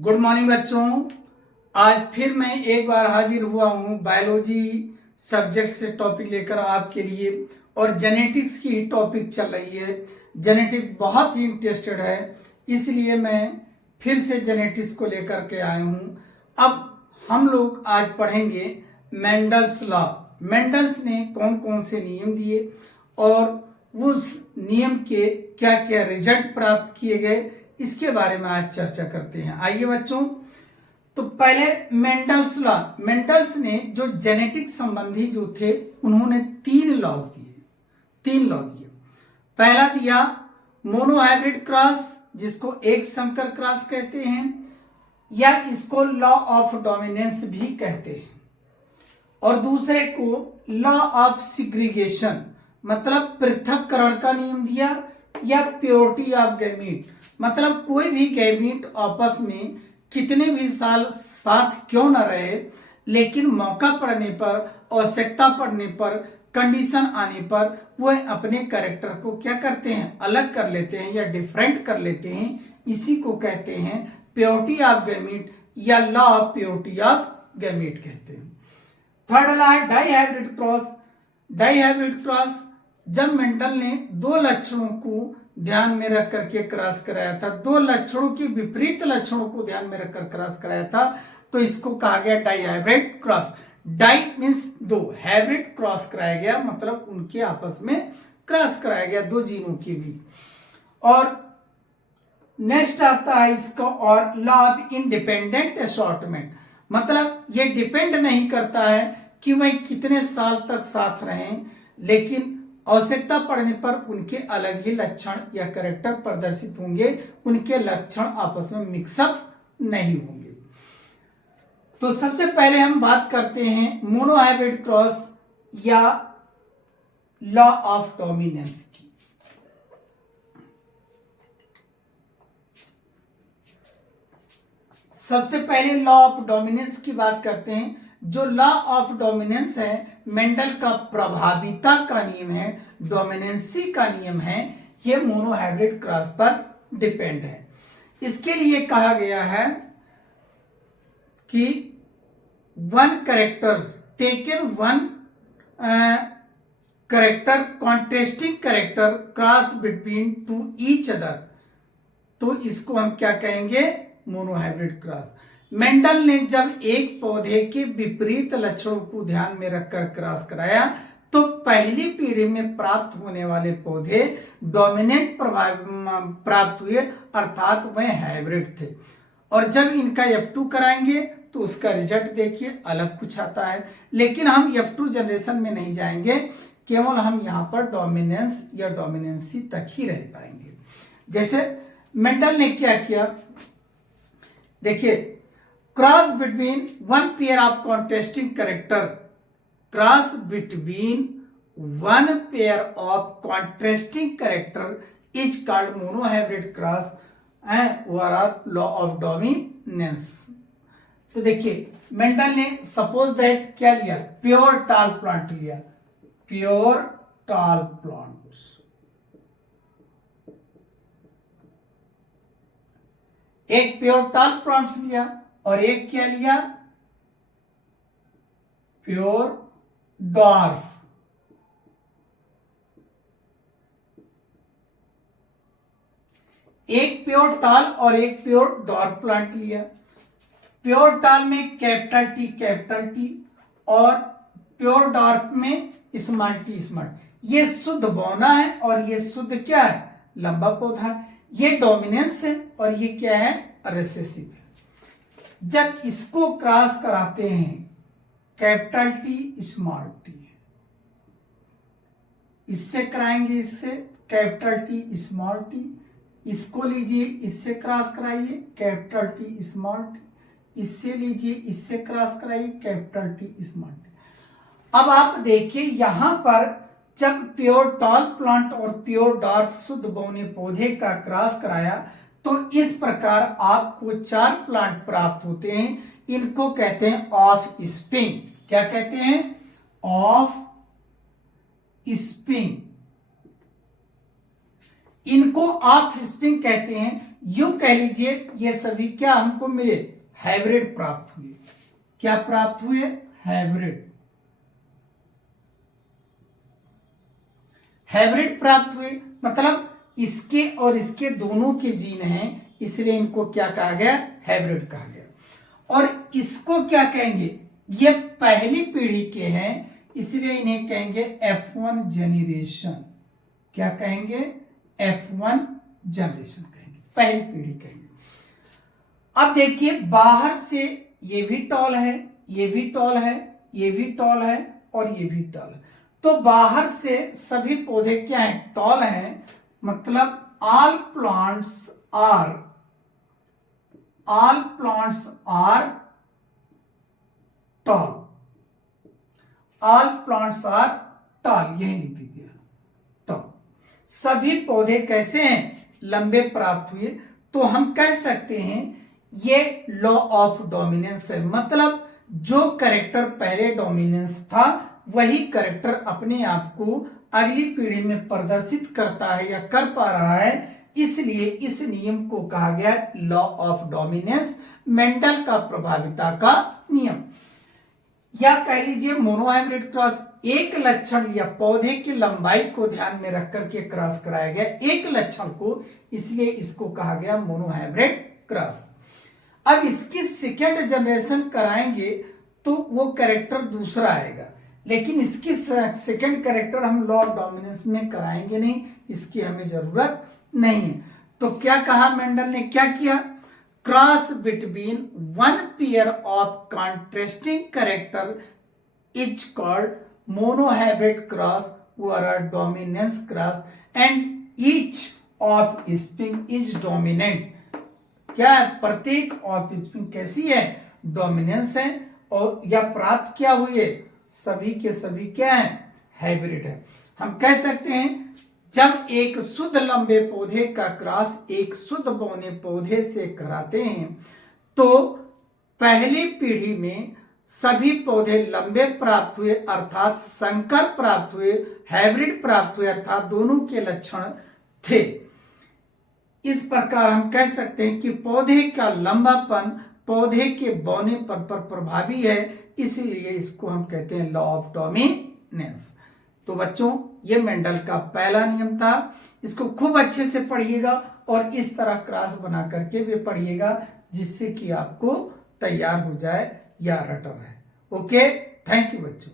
Good morning बच्चों। आज फिर मैं एक बार हाजिर हुआ हूँ बायोलॉजी सब्जेक्ट से टॉपिक लेकर आपके लिए। और जेनेटिक्स की ही टॉपिक चल रही है। जेनेटिक्स बहुत ही इंटरेस्टेड है, इसलिए मैं फिर से जेनेटिक्स को लेकर के आया हूँ। अब हम लोग आज पढ़ेंगे मेंडल्स लॉ। मेंडल्स ने कौन कौन से नियम दिए और उस नियम के क्या क्या रिजल्ट प्राप्त किए गए, इसके बारे में आज चर्चा करते हैं। आइए बच्चों, तो पहले मेंडल्स लॉ। मेंडल्स ने जो जेनेटिक संबंधी जो थे, उन्होंने तीन लॉज दिए। पहला दिया मोनोहाइब्रिड क्रॉस, जिसको एक संकर क्रॉस कहते हैं, या इसको लॉ ऑफ डोमिनेंस भी कहते हैं। और दूसरे को लॉ ऑफ सिग्रीगेशन, मतलब पृथक्करण का नियम दिया, या प्योरिटी ऑफ गैमीट, मतलब कोई भी गैमीट आपस में कितने भी साल साथ क्यों न रहे, लेकिन मौका पड़ने पर, आवश्यकता पड़ने पर, कंडीशन आने पर वह अपने कैरेक्टर को क्या करते हैं, अलग कर लेते हैं या डिफरेंट कर लेते हैं। इसी को कहते हैं प्योरिटी ऑफ गैमीट या law of purity of gamete कहते हैं। थर्ड लॉ है डाईहाइब्रिड क्रॉस। डाईहाइब्रिड क्रॉस जब मेंडल ने दो लक्षणों को ध्यान में रख करके क्रॉस कराया था, दो लक्षणों के विपरीत लक्षणों को ध्यान में रखकर क्रॉस कराया था, तो इसको कहा गया डाईहाइब्रिड क्रॉस। डाई मीन्स दो, हाइब्रिड क्रॉस कराया गया, मतलब उनके आपस में क्रॉस कराया गया, दो जीनों के भी। और नेक्स्ट आता है इसका और लॉ ऑफ इंडिपेंडेंट असॉर्टमेंट, मतलब ये डिपेंड नहीं करता है कि वह कितने साल तक साथ रहें, लेकिन आवश्यकता पड़ने पर उनके अलग ही लक्षण या कैरेक्टर प्रदर्शित होंगे, उनके लक्षण आपस में मिक्सअप नहीं होंगे। तो सबसे पहले हम बात करते हैं मोनोहाइब्रिड क्रॉस या लॉ ऑफ डोमिनेंस की। सबसे पहले लॉ ऑफ डोमिनेंस की बात करते हैं। जो लॉ ऑफ डोमिनेंस है, मेंडल का प्रभाविता का नियम है, डोमिनेंसी का नियम है, यह मोनोहाइब्रिड क्रॉस पर डिपेंड है। इसके लिए कहा गया है कि one character taken one character contrasting character cross between two each other, तो इसको हम क्या कहेंगे, मोनोहाइब्रिड क्रॉस। मेंडल ने जब एक पौधे के विपरीत लक्षणों को ध्यान में रखकर क्रॉस कराया, तो पहली पीढ़ी में प्राप्त होने वाले पौधे डोमिनेंट प्राप्त हुए, अर्थात वह हाइब्रिड थे। और जब इनका F2 कराएंगे तो उसका रिजल्ट देखिए अलग कुछ आता है। लेकिन हम F2 जनरेशन में नहीं जाएंगे, केवल हम यहां पर डोमिनेंस या डोमिनेंसी तक ही रह पाएंगे। जैसे मेंडल ने क्या किया, देखिए, cross between one pair of contrasting character, cross between one pair of contrasting character is called monohybrid cross and overall law of dominance. तो देखिए, मेंडल ने सपोज दैट क्या लिया, प्योर टाल प्लांट लिया, प्योर टाल प्लांट, एक प्योर टाल प्लांट्स लिया और एक क्या लिया, प्योर डॉर्फ। एक प्योर टाल और एक प्योर डॉर्फ प्लांट लिया। प्योर टाल में कैपिटल टी और प्योर डॉर्फ में स्मॉल टी। ये शुद्ध बौना है और ये शुद्ध क्या है, लंबा पौधा है। ये डोमिनेंस है और ये क्या है, रिसेसिव है। जब इसको क्रॉस कराते हैं, कैपिटल टी स्मॉल टी, इससे कराएंगे, इससे कैपिटल टी स्मॉल टी, इसको लीजिए, इससे क्रॉस कराइए, कैपिटल टी स्मॉल टी, इससे लीजिए, इससे क्रॉस कराइए, कैपिटल टी स्मॉल टी। अब आप देखिए यहां पर जब प्योर टॉल प्लांट और प्योर डॉर्फ शुद्ध बौने पौधे का क्रॉस कराया, तो इस प्रकार आपको चार प्लांट प्राप्त होते हैं। इनको कहते हैं ऑफ स्प्रिंग। क्या कहते हैं, ऑफ स्प्रिंग। इनको ऑफ स्प्रिंग कहते हैं यूं कह लीजिए ये सभी क्या हमको मिले, हाइब्रिड प्राप्त हुए। क्या प्राप्त हुए, हाइब्रिड। हाइब्रिड प्राप्त हुए मतलब इसके और इसके दोनों के जीन हैं, इसलिए इनको क्या कहा गया, हाइब्रिड कहा गया। और इसको क्या कहेंगे, ये पहली पीढ़ी के हैं, इसलिए इन्हें कहेंगे F1 जनरेशन। क्या कहेंगे, F1 जनरेशन कहेंगे, पहली पीढ़ी कहेंगे। अब देखिए बाहर से ये भी टॉल है, ये भी टॉल है, ये भी टॉल है और ये भी टॉल है। तो बाहर से सभी पौधे क्या है, टॉल हैं, मतलब all plants are tall, all plants are tall, यही लिख दीजिए टॉल। सभी पौधे कैसे हैं, लंबे प्राप्त हुए। तो हम कह सकते हैं ये लॉ ऑफ डोमिनेंस है, मतलब जो कैरेक्टर पहले डोमिनेंस था वही कैरेक्टर अपने आप को अगली पीढ़ी में प्रदर्शित करता है या कर पा रहा है, इसलिए इस नियम को कहा गया लॉ ऑफ डोमिनेंस, मेंडल का प्रभाविता का नियम। या कह लीजिए मोनोहाइब्रिड क्रॉस, एक लक्षण या पौधे की लंबाई को ध्यान में रख करके क्रॉस कराया गया, एक लक्षण को, इसलिए इसको कहा गया मोनोहाइब्रिड क्रॉस। अब इसकी सेकेंड जनरेशन कराएंगे तो वो कैरेक्टर दूसरा आएगा, लेकिन इसकी सेकेंड कैरेक्टर हम लॉ ऑफ डोमिनेंस में कराएंगे नहीं, इसकी हमें जरूरत नहीं है। तो क्या कहा मेंडल ने, क्या किया, cross between one pair of contrasting character is called monohybrid cross और dominance cross and each offspring is dominant. क्या है, प्रत्येक ऑफ स्प्रिंग कैसी है, डोमिनेंस है, और या प्राप्त क्या हुई है, सभी के सभी क्या है, हाइब्रिड है। हम कह सकते हैं जब एक शुद्ध लंबे पौधे का क्रॉस एक शुद्ध बौने पौधे से कराते हैं तो पहली पीढ़ी में सभी पौधे लंबे प्राप्त हुए अर्थात संकर प्राप्त हुए, हाइब्रिड प्राप्त हुए अर्थात दोनों के लक्षण थे। इस प्रकार हम कह सकते हैं कि पौधे का लंबापन पौधे के बौनेपन पर प्रभावी है, इसलिए इसको हम कहते हैं लॉ ऑफ डोमिनेंस। तो बच्चों ये मेंडल का पहला नियम था, इसको खूब अच्छे से पढ़िएगा और इस तरह क्रॉस बना करके भी पढ़िएगा जिससे कि आपको तैयार हो जाए या रटा रहे। ओके, थैंक यू बच्चों।